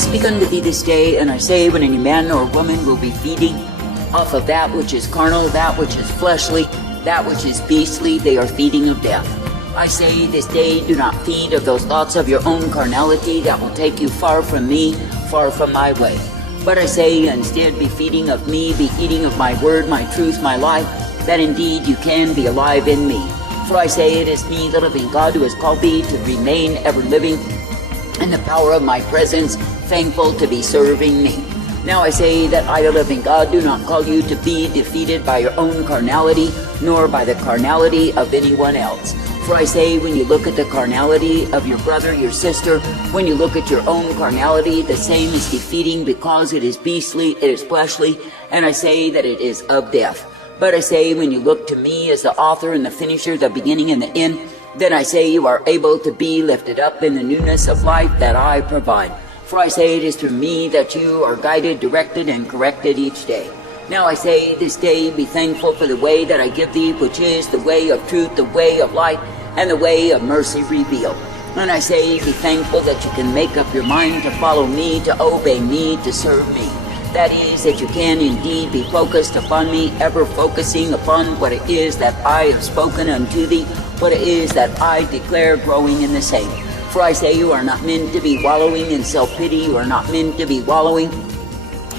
speak unto thee this day, and I say, when any man or woman will be feeding off of that which is carnal, that which is fleshly, that which is beastly, they are feeding of death. I say this day, do not feed of those thoughts of your own carnality that will take you far from me, far from my way. But I say, instead, be feeding of me, be eating of my word, my truth, my life, that indeed you can be alive in me. For I say, it is me, the living God, who has called thee to remain ever living in the power of my presence, thankful to be serving me. Now I say that I, the living God, do not call you to be defeated by your own carnality, nor by the carnality of anyone else. For I say, when you look at the carnality of your brother, your sister, when you look at your own carnality, the same is defeating, because it is beastly, it is fleshly, and I say that it is of death. But I say, when you look to me as the author and the finisher, the beginning and the end, then I say you are able to be lifted up in the newness of life that I provide. For I say it is through me that you are guided, directed, and corrected each day. Now I say this day, be thankful for the way that I give thee, which is the way of truth, the way of light, and the way of mercy revealed. And I say, be thankful that you can make up your mind to follow me, to obey me, to serve me. That is, that you can indeed be focused upon me, ever focusing upon what it is that I have spoken unto thee, what it is that I declare, growing in the same. For I say, you are not meant to be wallowing in self-pity, you are not meant to be wallowing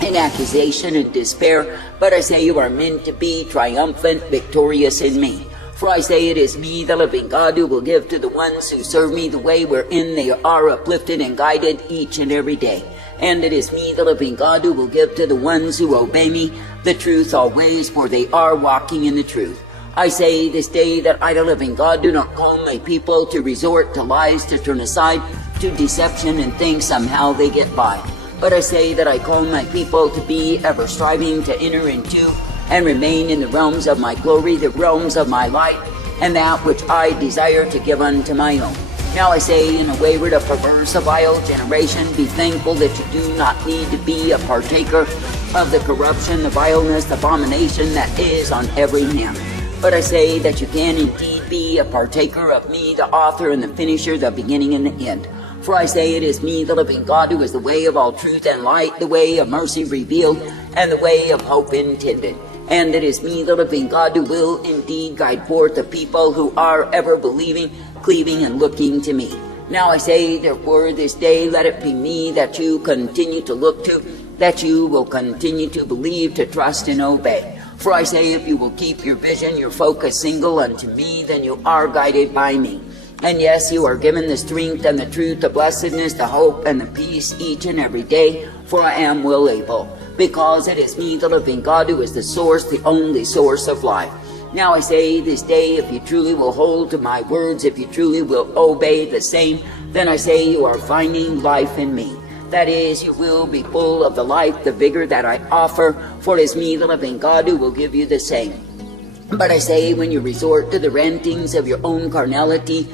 in accusation and despair, but I say you are meant to be triumphant, victorious in me. For I say, it is me, the living God, who will give to the ones who serve me the way wherein they are uplifted and guided each and every day. And it is me, the living God, who will give to the ones who obey me the truth always, for they are walking in the truth. I say this day that I, the living God, do not call my people to resort to lies, to turn aside to deception and think somehow they get by. But I say that I call my people to be ever striving to enter into and remain in the realms of my glory, the realms of my light, and that which I desire to give unto my own. Now I say, in a wayward, a perverse, a vile generation, be thankful that you do not need to be a partaker of the corruption, the vileness, the abomination that is on every hand. But I say that you can indeed be a partaker of me, the author and the finisher, the beginning and the end. For I say, it is me, the living God, who is the way of all truth and light, the way of mercy revealed, and the way of hope intended. And it is me, the living God, who will indeed guide forth the people who are ever believing, cleaving, and looking to me. Now I say, therefore, this day, let it be me that you continue to look to, that you will continue to believe, to trust, and obey. For I say, if you will keep your vision, your focus single unto me, then you are guided by me. And yes, you are given the strength and the truth, the blessedness, the hope, and the peace each and every day, for I am well able. Because it is me, the living God, who is the source, the only source of life. Now I say this day, if you truly will hold to my words, if you truly will obey the same, then I say you are finding life in me. That is, you will be full of the life, the vigor that I offer, for it is me, the living God, who will give you the same. But I say, when you resort to the rantings of your own carnality,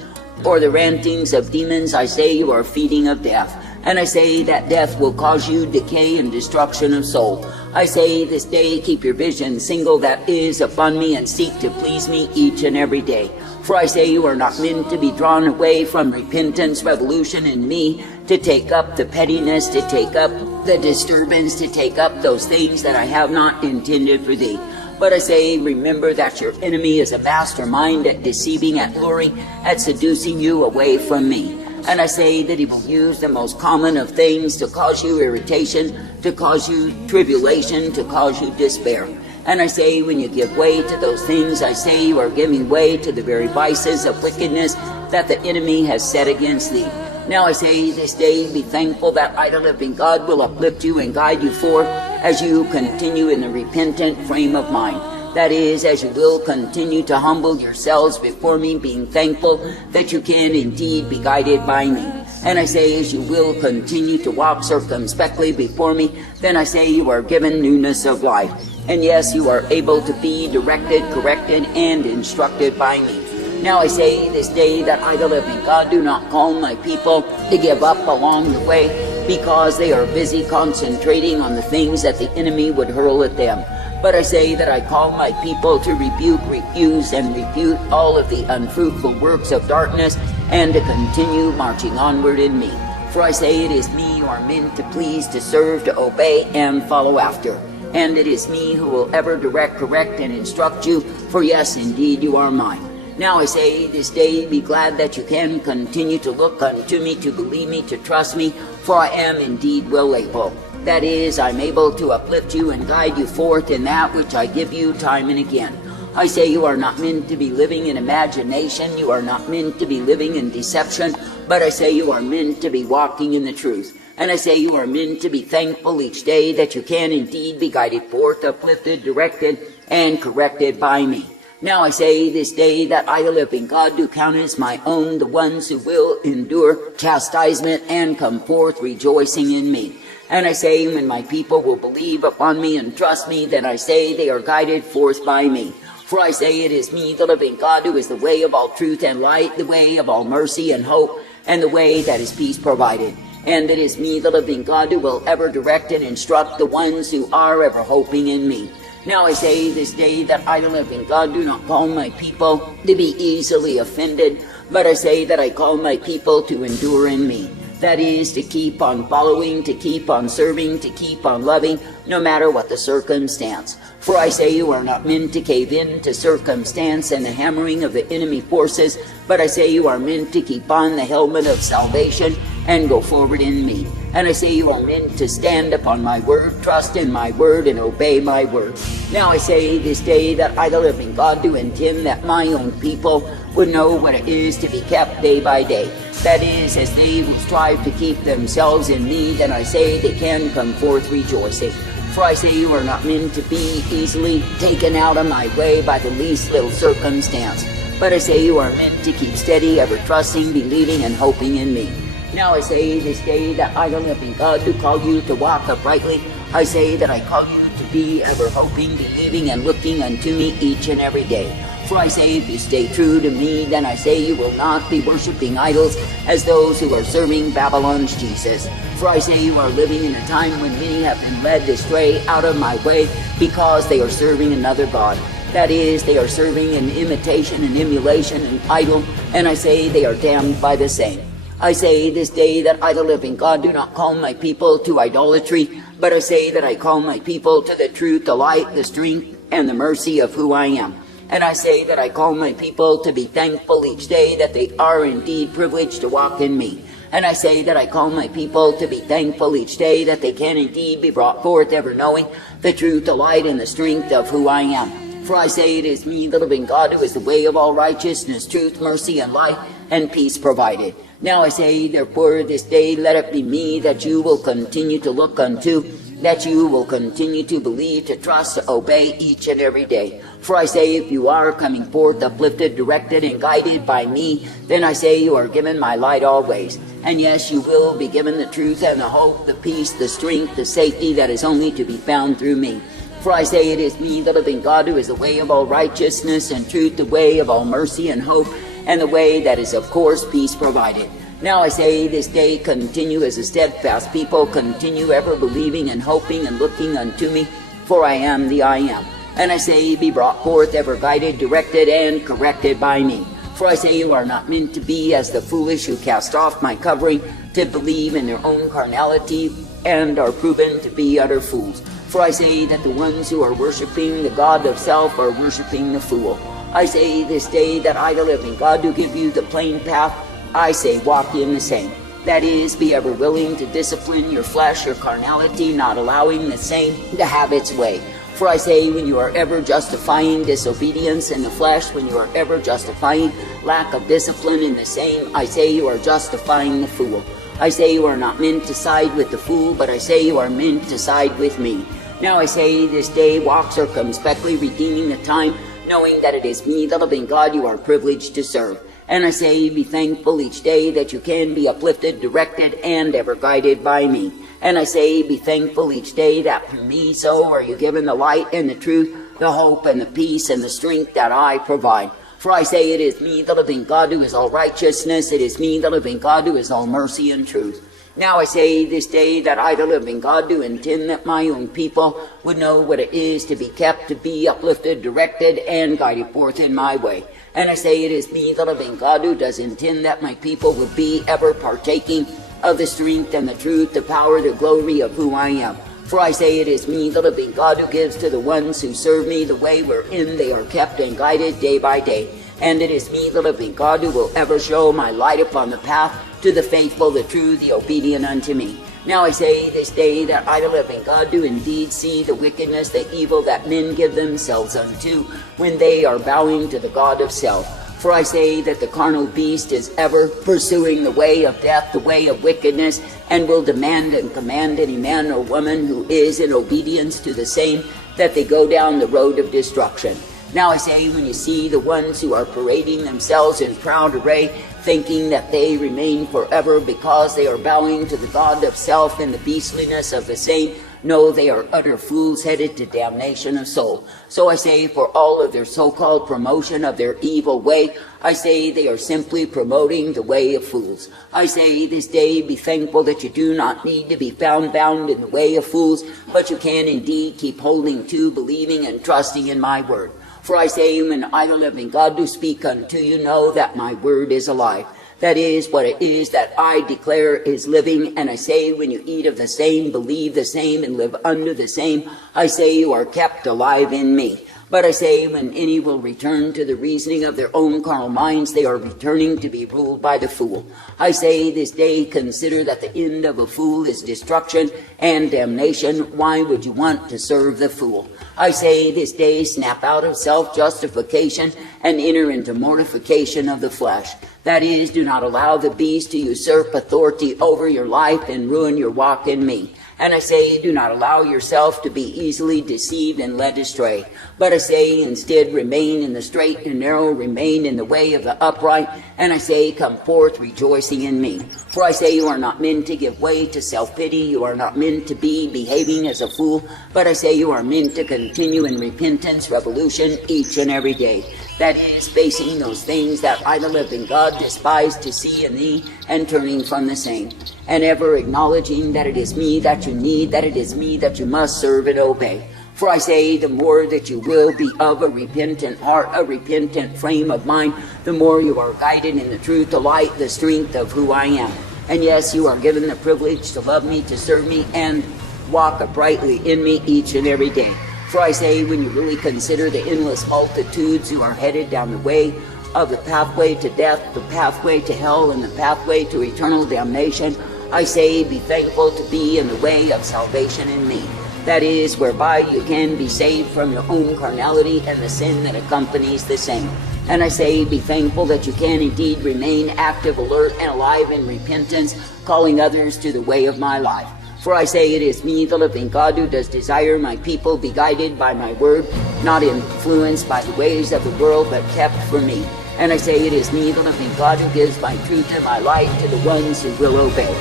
or the rantings of demons, I say you are feeding of death. And I say that death will cause you decay and destruction of soul. I say this day, keep your vision single that is upon me, and seek to please me each and every day. For I say you are not meant to be drawn away from repentance, revolution in me, to take up the pettiness, to take up the disturbance, to take up those things that I have not intended for thee. But I say, remember that your enemy is a mastermind at deceiving, at luring, at seducing you away from me. And I say that he will use the most common of things to cause you irritation, to cause you tribulation, to cause you despair. And I say, when you give way to those things, I say you are giving way to the very vices of wickedness that the enemy has set against thee. Now I say this day, be thankful that I, the living God, will uplift you and guide you forth as you continue in the repentant frame of mind. That is, as you will continue to humble yourselves before me, being thankful that you can indeed be guided by me. And I say, as you will continue to walk circumspectly before me, then I say you are given newness of life. And yes, you are able to be directed, corrected, and instructed by me. Now I say this day that I, the living God, do not call my people to give up along the way, because they are busy concentrating on the things that the enemy would hurl at them. But I say that I call my people to rebuke, refuse, and refute all of the unfruitful works of darkness, and to continue marching onward in me. For I say it is me you are meant to please, to serve, to obey, and follow after. And it is me who will ever direct, correct, and instruct you, for yes, indeed, you are mine. Now I say this day, be glad that you can continue to look unto me, to believe me, to trust me, for I am indeed well able. That is, I'm able to uplift you and guide you forth in that which I give you time and again. I say you are not meant to be living in imagination, you are not meant to be living in deception, but I say you are meant to be walking in the truth. And I say you are meant to be thankful each day that you can indeed be guided forth, uplifted, directed, and corrected by me. Now I say this day that I, the living God, do count as my own the ones who will endure chastisement and come forth rejoicing in me. And I say when my people will believe upon me and trust me, then I say they are guided forth by me. For I say it is me, the living God, who is the way of all truth and light, the way of all mercy and hope, and the way that is peace provided. And it is me, the living God, who will ever direct and instruct the ones who are ever hoping in me. Now I say this day that I, the living God, do not call my people to be easily offended, but I say that I call my people to endure in me. That is, to keep on following, to keep on serving, to keep on loving, no matter what the circumstance. For I say you are not meant to cave in to circumstance and the hammering of the enemy forces, but I say you are meant to keep on the helmet of salvation and go forward in me. And I say you are meant to stand upon my word, trust in my word, and obey my word. Now I say this day that I, the living God, do intend that my own people would know what it is to be kept day by day. That is, as they will strive to keep themselves in me, then I say they can come forth rejoicing. For I say you are not meant to be easily taken out of my way by the least little circumstance, but I say you are meant to keep steady, ever trusting, believing, and hoping in me. Now I say this day that I, the living God, do call you to walk uprightly. I say that I call you to be ever hoping, believing, and looking unto me each and every day. For I say if you stay true to me, then I say you will not be worshiping idols as those who are serving Babylon's Jesus. For I say you are living in a time when many have been led astray out of my way because they are serving another God. That is, they are serving an imitation, an emulation, an idol, and I say they are damned by the same. I say this day that I, the living God, do not call my people to idolatry, but I say that I call my people to the truth, the light, the strength, and the mercy of who I am. And I say that I call my people to be thankful each day that they are indeed privileged to walk in me. And I say that I call my people to be thankful each day that they can indeed be brought forth ever knowing the truth, the light, and the strength of who I am. For I say it is me, the living God, who is the way of all righteousness, truth, mercy, and light, and peace provided. Now I say, therefore, this day let it be me that you will continue to look unto, that you will continue to believe, to trust, to obey each and every day. For I say, if you are coming forth uplifted, directed, and guided by me, then I say you are given my light always. And yes, you will be given the truth and the hope, the peace, the strength, the safety that is only to be found through me. For I say it is me, the living God, who is the way of all righteousness and truth, the way of all mercy and hope, and the way that is, of course, peace provided. Now I say this day, continue as a steadfast people, continue ever believing and hoping and looking unto me, for I am the I am. And I say, be brought forth ever guided, directed, and corrected by me. For I say you are not meant to be as the foolish who cast off my covering, to believe in their own carnality, and are proven to be utter fools. For I say that the ones who are worshiping the God of self are worshiping the fool. I say this day that I, the living God, do give you the plain path. I say walk in the same. That is, be ever willing to discipline your flesh, your carnality, not allowing the same to have its way. For I say, when you are ever justifying disobedience in the flesh, when you are ever justifying lack of discipline in the same, I say you are justifying the fool. I say you are not meant to side with the fool, but I say you are meant to side with me. Now I say this day, walk circumspectly, redeeming the time, knowing that it is me, the living God, you are privileged to serve. And I say, be thankful each day that you can be uplifted, directed, and ever guided by me. And I say, be thankful each day that through me so are you given the light and the truth, the hope and the peace and the strength that I provide. For I say, it is me, the living God, who is all righteousness. It is me, the living God, who is all mercy and truth. Now I say this day that I, the living God, do intend that my own people would know what it is to be kept, to be uplifted, directed, and guided forth in my way. And I say it is me, the living God, who does intend that my people would be ever partaking of the strength and the truth, the power, the glory of who I am. For I say it is me, the living God, who gives to the ones who serve me the way wherein they are kept and guided day by day. And it is me, the living God, who will ever show my light upon the path to the faithful, the true, the obedient unto me. Now I say this day that I, the living God, do indeed see the wickedness, the evil that men give themselves unto when they are bowing to the God of self. For I say that the carnal beast is ever pursuing the way of death, the way of wickedness, and will demand and command any man or woman who is in obedience to the same that they go down the road of destruction. Now I say, when you see the ones who are parading themselves in proud array, thinking that they remain forever because they are bowing to the God of self and the beastliness of the same, no, they are utter fools headed to damnation of soul. So I say, for all of their so-called promotion of their evil way, I say they are simply promoting the way of fools. I say this day, be thankful that you do not need to be found bound in the way of fools, but you can indeed keep holding to, believing and trusting in my word. For I say, when I, the living God, do speak unto you, know that my word is alive. That is what it is that I declare is living. And I say, when you eat of the same, believe the same, and live under the same, I say you are kept alive in me. But I say, when any will return to the reasoning of their own carnal minds, they are returning to be ruled by the fool. I say this day, consider that the end of a fool is destruction and damnation. Why would you want to serve the fool? I say this day, snap out of self-justification and enter into mortification of the flesh. That is, do not allow the beast to usurp authority over your life and ruin your walk in me. And I say, do not allow yourself to be easily deceived and led astray. But I say, instead, remain in the straight and narrow, remain in the way of the upright. And I say, come forth rejoicing in me. For I say, you are not meant to give way to self-pity. You are not meant to be behaving as a fool. But I say, you are meant to continue in repentance, revolution, each and every day. That is, facing those things that I, the living God, despise to see in thee, and turning from the same, and ever acknowledging that it is me that you need, that it is me that you must serve and obey. For I say, the more that you will be of a repentant heart, a repentant frame of mind, the more you are guided in the truth, the light, the strength of who I am. And yes, you are given the privilege to love me, to serve me, and walk uprightly in me each and every day. For I say, when you really consider the endless multitudes who are headed down the way of the pathway to death, the pathway to hell, and the pathway to eternal damnation, I say, be thankful to be in the way of salvation in me. That is, whereby you can be saved from your own carnality and the sin that accompanies the same. And I say, be thankful that you can indeed remain active, alert, and alive in repentance, calling others to the way of my life. For I say, it is me, the living God, who does desire my people be guided by my word, not influenced by the ways of the world, but kept for me. And I say, it is me, the living God, who gives my truth and my light to the ones who will obey.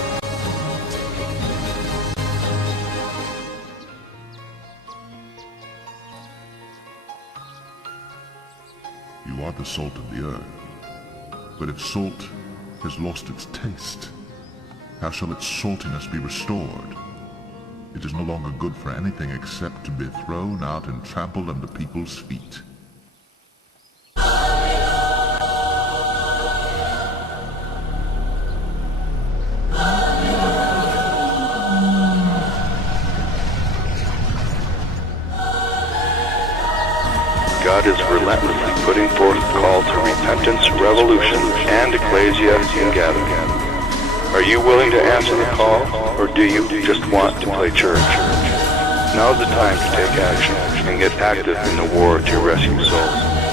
You are the salt of the earth, but if salt has lost its taste, how shall its saltiness be restored? It is no longer good for anything except to be thrown out and trampled under people's feet. God is relentlessly putting forth the call to repentance, revolution, and ecclesia in gathering. Are you willing to answer the call, or do you just want to play church? Now is the time to take action and get active in the war to rescue souls.